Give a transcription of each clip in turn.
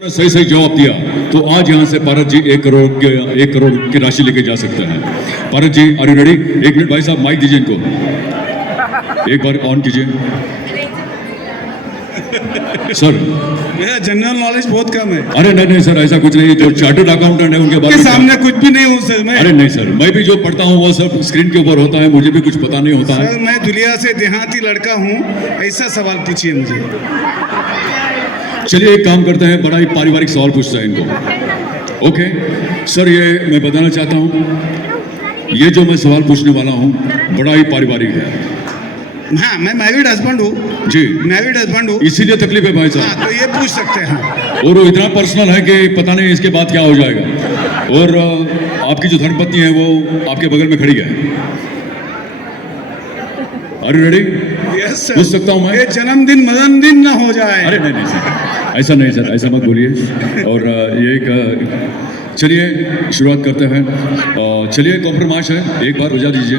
सही सही जवाब दिया तो आज यहाँ से पारस जी 1 करोड़ की राशि लेके जा सकते हैं। पारस जी आर यू रेडी? 1 मिनट भाई साहब, माइक दीजिए इनको, एक बार ऑन कीजिए। सर मेरा जनरल नॉलेज बहुत कम है। अरे नहीं सर, ऐसा कुछ नहीं। जो चार्टर्ड अकाउंटेंट है उनके बारे में सामने कुछ भी नहीं हूँ सर मैं। अरे नहीं सर, मैं भी जो पढ़ता हूँ वो सब स्क्रीन के ऊपर होता है, मुझे भी कुछ पता नहीं होता है। सर मैं दुनिया से देहाती लड़का हूँ, ऐसा सवाल पूछिए मुझे। चलिए एक काम करते हैं, बड़ा ही पारिवारिक सवाल पूछते हैं इनको। ओके सर, ये मैं बताना चाहता हूँ, ये जो मैं सवाल पूछने वाला हूँ बड़ा ही पारिवारिक है। हाँ, मैं मैरिड हस्बैंड हूँ जी, मैरिड हस्बैंड हूँ, इसीलिए तकलीफ है भाई साहब। हाँ, तो ये पूछ सकते हैं। और वो इतना पर्सनल है कि पता नहीं इसके बाद क्या हो जाएगा। और आपकी जो धर्मपत्नी है वो आपके बगल में खड़ी है। Are you ready? Yes sir. पूछ सकता हूँ मैं? ये जन्मदिन मदन दिन ना हो जाए। अरे नहीं सर, ऐसा नहीं सर, ऐसा मत बोलिए। और ये एक चलिए शुरुआत करते हैं। चलिए कॉम्प्रोमाइज है, एक बार बजा दीजिए।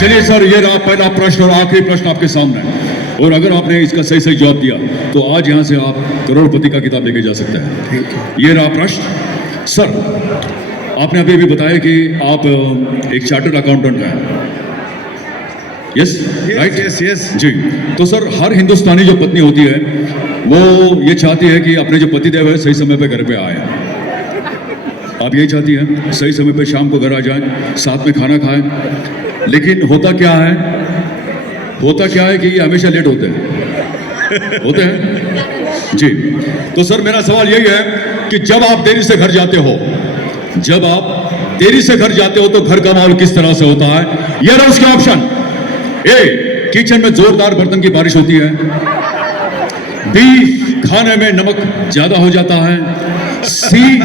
चलिए सर, ये रहा पहला प्रश्न और आखिरी प्रश्न आपके सामने। और अगर आपने इसका सही सही जवाब दिया तो आज यहाँ से आप करोड़पति का किताब लेके जा सकते हैं। ये रहा प्रश्न। सर आपने अभी अभी बताया कि आप एक चार्टर्ड अकाउंटेंट हैं। Yes right? यस यस जी। तो सर हर हिंदुस्तानी जो पत्नी होती है वो ये चाहती है कि अपने जो पतिदेव है सही समय पे घर पे आए। आप यही चाहती हैं, सही समय पे शाम को घर आ जाएं, साथ में खाना खाएं। लेकिन होता क्या है कि ये हमेशा लेट होते हैं जी। तो सर मेरा सवाल यही है कि जब आप देरी से घर जाते हो तो घर का माहौल किस तरह से होता है? ये रहा उसके ऑप्शन। ए, किचन में जोरदार बर्तन की बारिश होती है। बी, खाने में नमक ज्यादा हो जाता है। सी,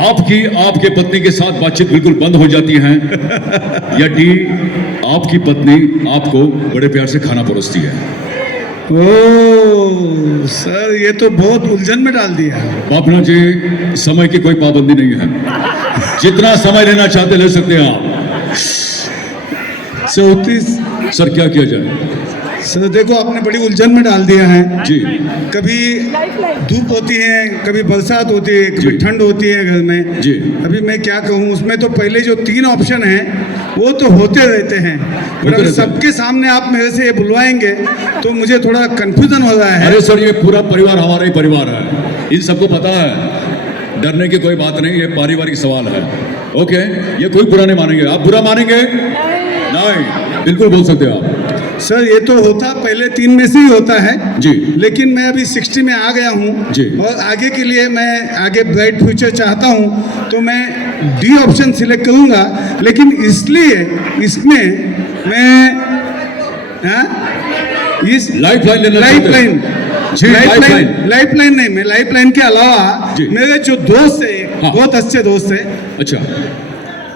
आपके पत्नी के साथ बातचीत बिल्कुल बंद हो जाती है। या डी, आपकी पत्नी आपको बड़े प्यार से खाना परोसती है। ओह सर, ये तो बहुत उलझन में डाल दिया। बापना जी, समय की कोई पाबंदी नहीं है, जितना समय लेना चाहते ले सकते हैं आप। 34 सर क्या किया जाए? सर देखो, आपने बड़ी उलझन में डाल दिया है जी। कभी धूप होती है, कभी बरसात होती है, कभी जी। ठंड होती है घर में जी। अभी मैं क्या कहूँ, उसमें तो पहले जो 3 ऑप्शन हैं वो तो होते रहते हैं, पर अगर सबके सामने आप मेरे से ये बुलवाएंगे तो मुझे थोड़ा कंफ्यूजन हो रहा है। अरे सर, ये पूरा परिवार हमारा ही परिवार है, इन सबको पता है, डरने की कोई बात नहीं। ये पारिवारिक सवाल है। ओके, ये कोई बुरा नहीं मानेंगे। आप बुरा मानेंगे? नहीं, बिल्कुल बोल सकते हो आप। सर ये तो होता पहले 3 में से ही होता है जी। लेकिन मैं अभी 60 में आ गया हूँ जी। और आगे के लिए मैं आगे ब्राइट फ्यूचर चाहता हूँ, तो मैं डी ऑप्शन सिलेक्ट करूँगा। लेकिन इसलिए इसमें मैं इस लाइफलाइन लेना लाइफलाइन जी, लाइफलाइन नहीं, मैं लाइफलाइन के अलावा जी। मेरे जो दोस्त है, हाँ। बहुत अच्छे दोस्त है, अच्छा,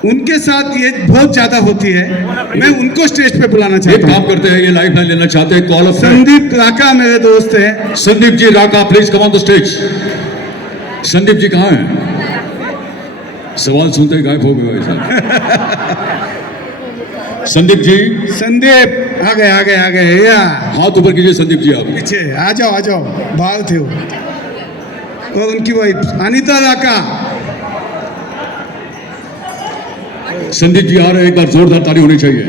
उनके साथ ये बहुत ज्यादा होती है। मैं उनको स्टेज पे बुलाना एक चाहता काम हूँ। करते हैं, ये लाइफलाइन लेना चाहते हैं, कॉल ऑफ संदीप राका मेरे दोस्त है। Sandeep ji Raka, please come on the stage. Sandeep ji कहाँ हैं? सवाल सुनते ही गायब हो गए भाई साहब। संदीप जी, संदीप आ गए या हाथ ऊपर कीजिए। संदीप जी आप पीछे आ जाओ, बाहर थे वो। और उनकी वाइफ अनीता राका। संदीप जी आ रहे हैं, एक बार जोरदार ताली होनी चाहिए।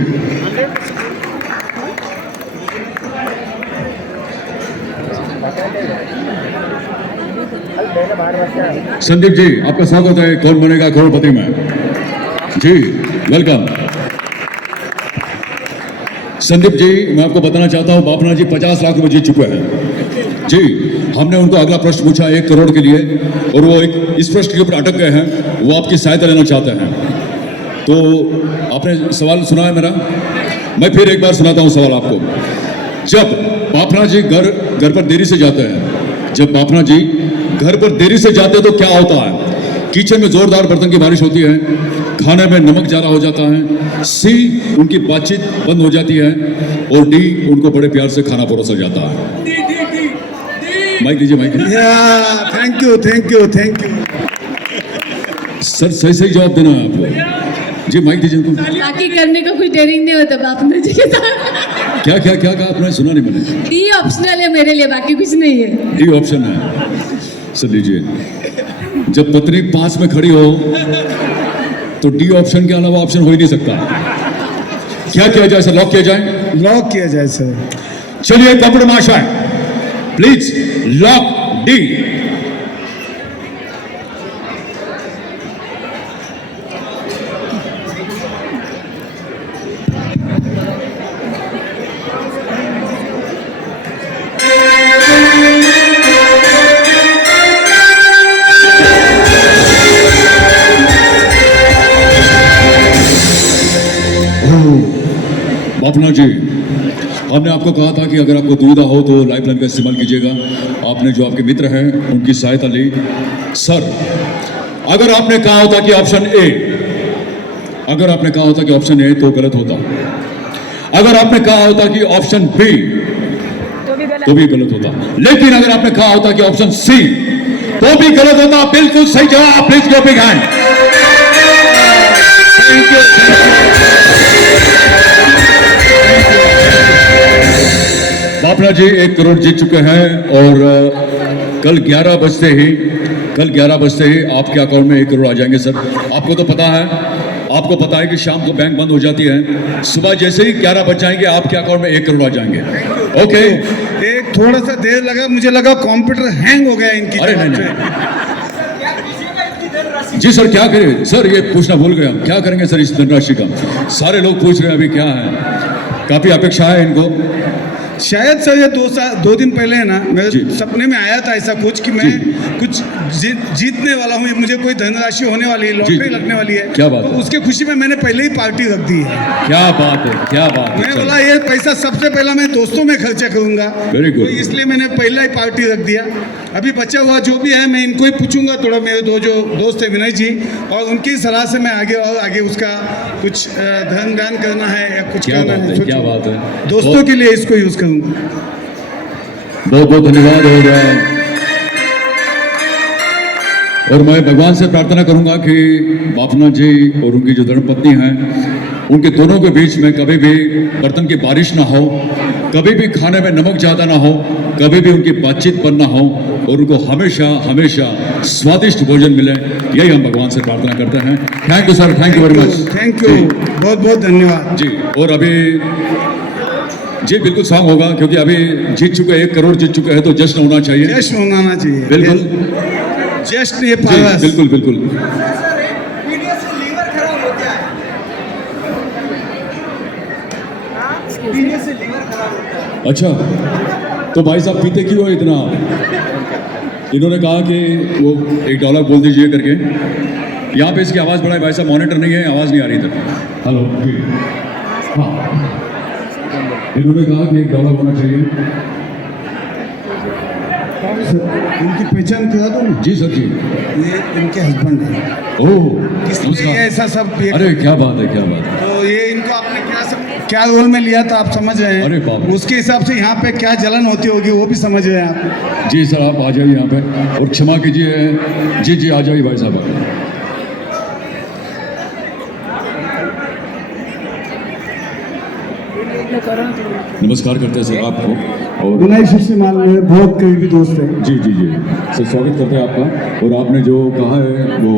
संदीप जी आपका स्वागत है कौन बनेगा करोड़पति में। जी वेलकम। संदीप जी, मैं आपको बताना चाहता हूं, बापना जी 50 लाख रुपए जीत चुके हैं। जी, हमने उनको अगला प्रश्न पूछा 1 करोड़ के लिए, और वो एक इस प्रश्न के ऊपर अटक गए हैं, वो आपकी सहायता लेना चाहते हैं। तो आपने सवाल सुना है मेरा, मैं फिर एक बार सुनाता हूं सवाल आपको। जब बापना जी घर पर देरी से जाते हैं, तो क्या होता है? किचन में जोरदार बर्तन की बारिश होती है, खाने में नमक ज्यादा हो जाता है। सी, उनकी बातचीत बंद हो जाती है। और डी, उनको बड़े प्यार से खाना परोसा जाता है। माइक दीजिए, माइक। Thank you. सर सही सही जवाब देना है आपको। जी माइक दीजिए उनको। बाकी करने का कोई डेयरिंग नहीं होता बापना जी के साथ। क्या क्या क्या कहा आपने, सुना नहीं मैंने। डी ऑप्शनल है मेरे लिए, बाकी कुछ नहीं है। डी ऑप्शन है, सर लीजिए। जब पत्नी पास में खड़ी हो तो डी ऑप्शन के अलावा ऑप्शन हो ही नहीं सकता। क्या किया जाए सर, लॉक किया जाए? लॉक किया जाए सर। चलिए कंप्यूटर महाशय प्लीज लॉक डी। बापना जी, हमने आपको कहा था कि अगर आपको दुविधा हो तो लाइफलाइन का इस्तेमाल कीजिएगा। आपने जो आपके मित्र हैं उनकी सहायता ली। सर, अगर आपने कहा होता कि ऑप्शन ए, अगर आपने कहा होता कि ऑप्शन ए तो गलत होता। अगर आपने कहा होता कि ऑप्शन बी तो भी गलत होता। लेकिन अगर आपने कहा होता कि ऑप्शन सी तो भी गलत होता। बिल्कुल सही जवाब। Please give a big hand. Thank you. Bapna ji 1 crore जीत चुके हैं और कल 11 बजते ही आपके अकाउंट में 1 करोड़ आ जाएंगे सर। आपको तो पता है, आपको पता है कि शाम को बैंक बंद हो जाती है, सुबह जैसे ही 11 बज जाएंगे आपके अकाउंट में 1 करोड़ आ जाएंगे। ओके। एक थोड़ा सा देर लगा, मुझे लगा कंप्यूटर हैंग हो गया इनकी। अरे नहीं जी सर, क्या करें सर, ये पूछना भूल गया, क्या करेंगे सर इस धनराशि का? सारे लोग पूछ रहे हैं अभी क्या है, काफी अपेक्षा है इनको। शायद सर ये 2 दिन पहले है ना, मेरे सपने में आया था ऐसा कुछ कि मैं कुछ जीतने वाला हूँ, मुझे कोई धनराशि होने वाली है, लॉटरी लगने वाली है। क्या बात तो है? उसके खुशी में मैंने पहले ही पार्टी रख दी है। क्या बात है, क्या बात है। मैं बोला ये पैसा सबसे पहला मैं दोस्तों में खर्चा करूंगा। Very good. तो इसलिए मैंने पहला ही पार्टी रख दिया। अभी बचा हुआ जो भी है मैं इनको ही पूछूंगा, थोड़ा मेरे जो दोस्त है विनय जी, और उनकी सलाह से मैं आगे उसका कुछ धन दान करना है या कुछ करना है। क्या बात है। दोस्तों के लिए इसको यूज करूंगा। बहुत बहुत धन्यवाद। और मैं भगवान से प्रार्थना करूंगा कि बापना जी और उनकी जो धर्मपत्नी हैं उनके दोनों के बीच में कभी भी बर्तन की बारिश ना हो, कभी भी खाने में नमक ज़्यादा ना हो, कभी भी उनकी बातचीत बंद ना हो और उनको हमेशा हमेशा स्वादिष्ट भोजन मिले, यही हम भगवान से प्रार्थना करते हैं। Thank you sir, thank you very much. Thank you, बहुत बहुत धन्यवाद जी। और अभी जी बिल्कुल सॉन्ग होगा क्योंकि अभी जीत चुके 1 करोड़ जीत चुके हैं तो जश्न होना चाहिए। जश्न होना चाहिए बिल्कुल। जश्न ये बिल्कुल बिल्कुल। अच्छा, तो भाई साहब पीते क्यों हो इतना? इन्होंने कहा कि वो $1 बोल दीजिए करके। यहाँ पे इसकी आवाज़ बढ़ाए भाई साहब, मॉनिटर नहीं है, आवाज़ नहीं आ रही इधर। हेलो। हाँ, इन्होंने कहा कि $1 होना चाहिए। इनकी पहचान करा दो ना। जी सर जी। ये इनके हस्बैंड है। ओह, इसलिए ऐसा सब अरे क्या बात है, क्या बात है। तो ये इनको आपने क्या रोल में लिया था आप समझ रहे हैं? अरे बाप रे। उसके हिसाब से यहाँ पे क्या जलन होती होगी वो भी समझ रहे हैं आप। जी सर, आप आ जाइए यहाँ पे और क्षमा कीजिए। जी जी, आ जाइए भाई साहब। नमस्कार करते हैं सर आपको। और विनय शिष्यमान मेरे बहुत करीबी दोस्त है। जी जी जी सर, स्वागत करते हैं आपका। और आपने जो कहा है वो